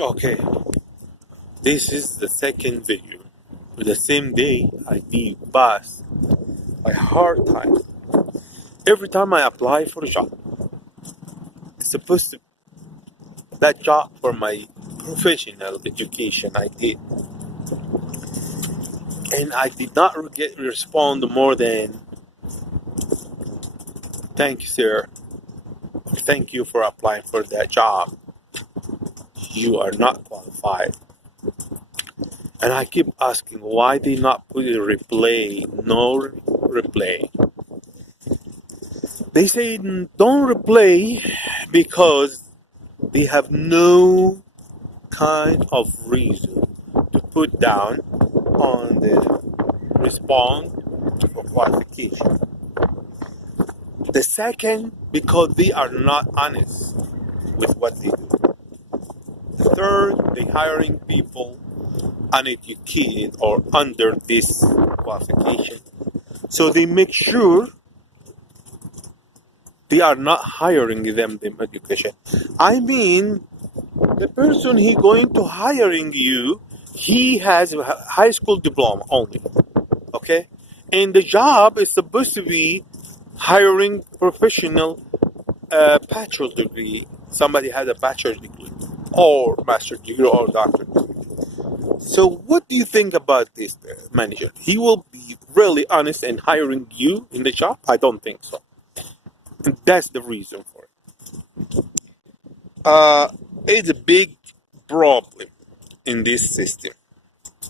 Okay, this is the second video. The same day I did pass by hard time. Every time I apply for a job, it's supposed to that job for my professional education I did. And I did not get respond more than thank you, sir. Thank you for applying for that job. You are not qualified. And I keep asking why they not put a replay, no replay. They say don't replay because they have no kind of reason to put down on the response for qualification. The second, because they are not honest with what they do. The third, they hiring people uneducated or under this qualification. So they make sure they are not hiring them education. I mean, the person he going to hiring you, he has a high school diploma only, okay? And the job is supposed to be hiring professional bachelor's degree. Somebody has a bachelor's degree or master's degree or doctorate degree. So what do you think about this manager? He will be really honest in hiring you in the job? I don't think so. And that's the reason for it. It's a big problem in this system.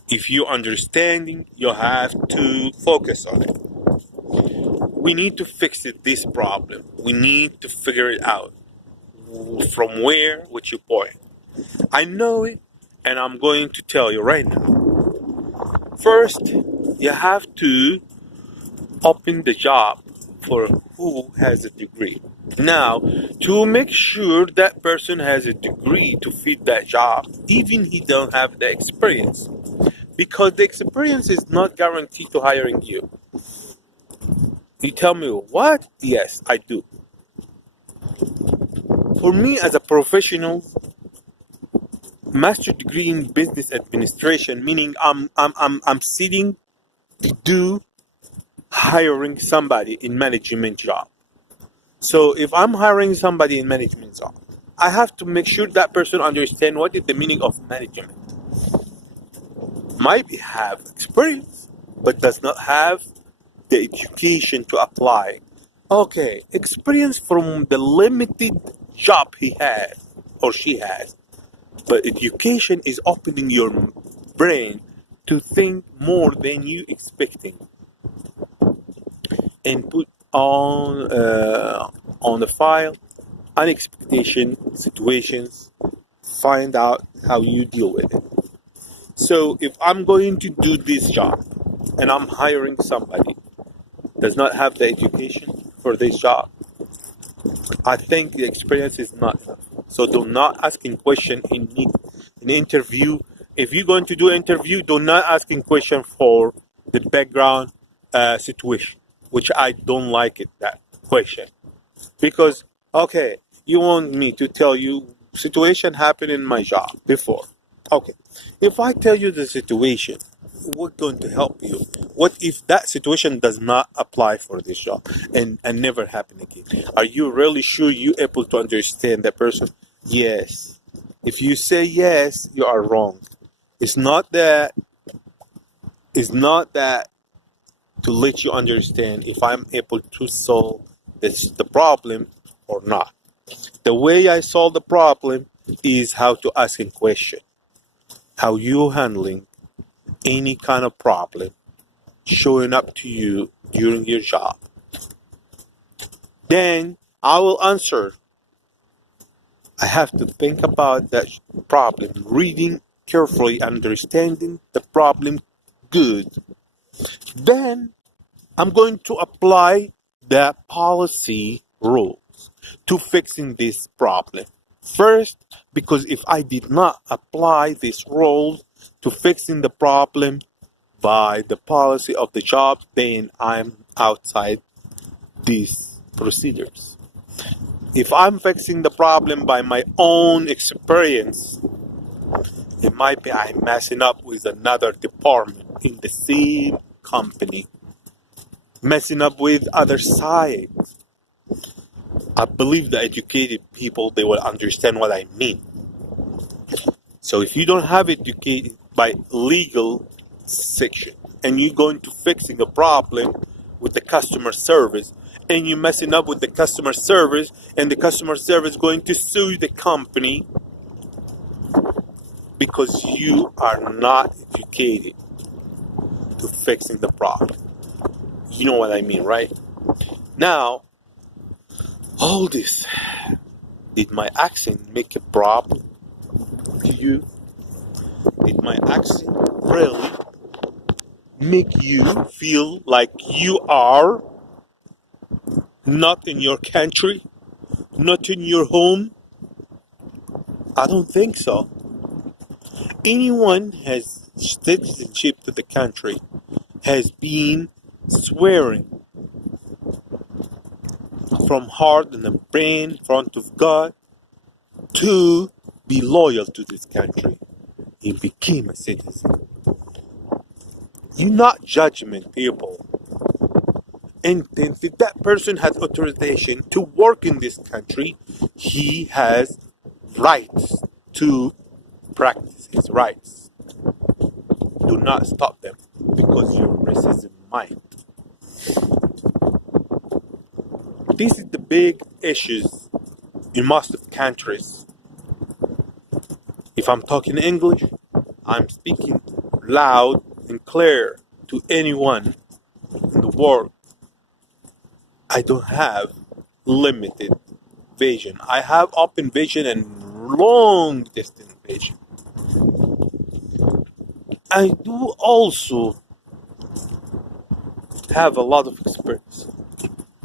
If you understanding, you have to focus on it. We need to fix this problem. We need to figure it out. From where, which you point. I know it, and I'm going to tell you right now. First, you have to open the job for who has a degree. Now, to make sure that person has a degree to fit that job, even he don't have the experience, because the experience is not guaranteed to hiring you. You tell me what? Yes, I do. For me, as a professional, master degree in business administration, meaning I'm sitting to do hiring somebody in management job. So if I'm hiring somebody in management job, I have to make sure that person understand what is the meaning of management. Might have experience, but does not have the education to apply. Okay, experience from the limited job he has or she has, but education is opening your brain to think more than you expecting, and put on the file unexpected situations. Find out how you deal with it. So if I'm going to do this job and I'm hiring somebody does not have the education for this job, I think the experience is not enough. So do not asking question in interview. If you're going to do interview, do not asking question for the background situation, which I don't like it, that question. Because, okay, you want me to tell you situation happened in my job before. Okay, if I tell you the situation, what's going to help you? What if that situation does not apply for this job and never happen again? Are you really sure you're able to understand that person? Yes. If you say yes, you are wrong. It's not that. It's not that to let you understand if I'm able to solve the problem or not. The way I solve the problem is how to ask a question. How you handling any kind of problem showing up to you during your job. Then I will answer. I have to think about that problem, reading carefully, understanding the problem good. Then I'm going to apply the policy rules to fixing this problem. First, because if I did not apply these rules to fixing the problem by the policy of the job, then I'm outside these procedures. If I'm fixing the problem by my own experience, It might be I'm messing up with another department in the same company, messing up with other sides. I believe the educated people, they will understand what I mean. So if you don't have educated by legal section and you're going to fixing a problem with the customer service and you're messing up with the customer service and the customer service going to sue the company because you are not educated to fixing the problem. You know what I mean, right? Now, all this, did my accent make a problem to you? Did my accent really make you feel like you are not in your country, not in your home? I don't think so. Anyone has citizenship to the country has been swearing from heart and the brain in front of God to be loyal to this country. He became a citizen. You're not judgment people. And if that person has authorization to work in this country, he has rights to practice his rights. Do not stop them because your racism mind. This is the big issues in most of countries. If I'm talking English, I'm speaking loud and clear to anyone in the world. I don't have limited vision. I have open vision and long distance vision. I do also have a lot of experience.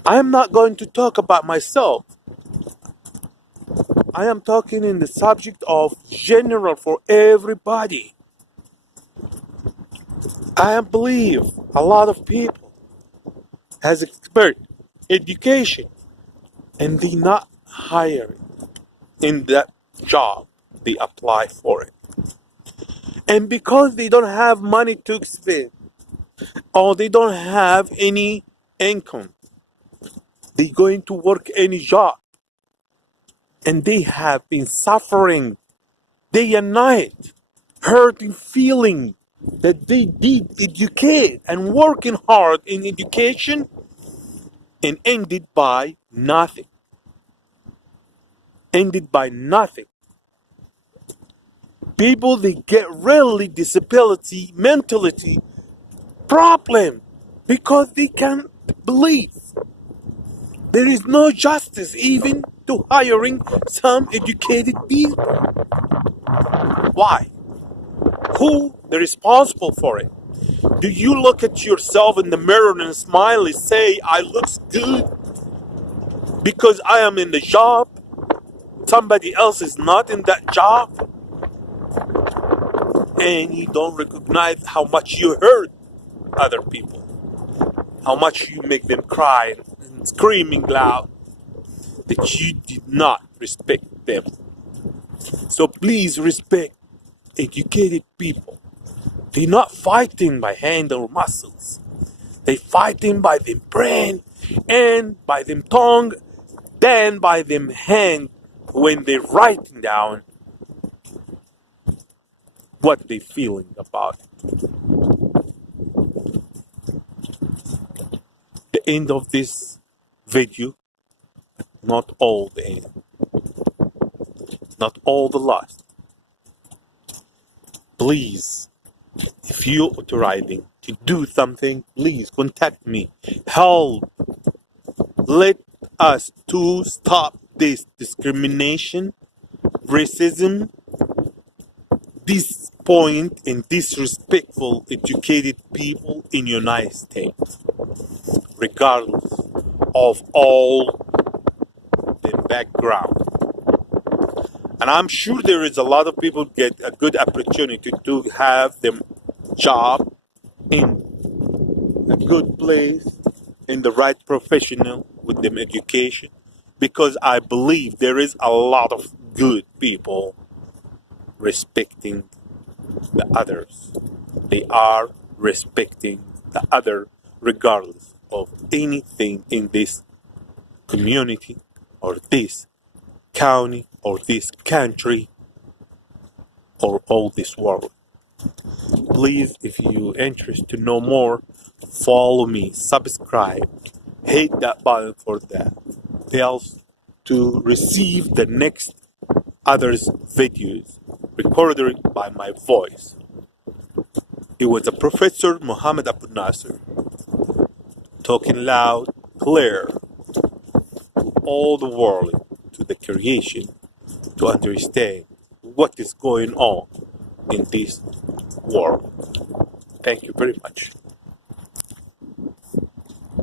I am not going to talk about myself. I am talking in the subject of general for everybody. I believe a lot of people has experience, education, and they not hiring in that job. They apply for it. And because they don't have money to spend, or they don't have any income, they going to work any job. And they have been suffering day and night, hurting feeling that they did educate and working hard in education and ended by nothing. Ended by nothing. People, they get really disability, mentality problem because they can't believe there is no justice even to hiring some educated people. Why? Who is responsible for it? Do you look at yourself in the mirror and smile and say, I looks good because I am in the job? Somebody else is not in that job? And you don't recognize how much you hurt other people. How much you make them cry and screaming loud that you did not respect them. So please respect educated people. They're not fighting by hand or muscles. They fighting by them brain and by them tongue, then by them hand when they're writing down what they feeling about it. The end of this video, not all the end, not all the last. Please, if you're authorizing to do something, please contact me. Help. Let us to stop this discrimination, racism, this point and disrespectful educated people in the United States, regardless of all their background. And I'm sure there is a lot of people get a good opportunity to have them job in a good place, in the right professional with them education, because I believe there is a lot of good people respecting the others. They are respecting the other regardless of anything in this community or this county or this country or all this world. Please, if you're interested to know more, follow me, subscribe, hit that button for the bells to receive the next others videos recorded by my voice. It was a Professor Muhammad Abu Nasser talking loud, clear to all the world, to the creation, to understand what is going on in this world. Thank you very much.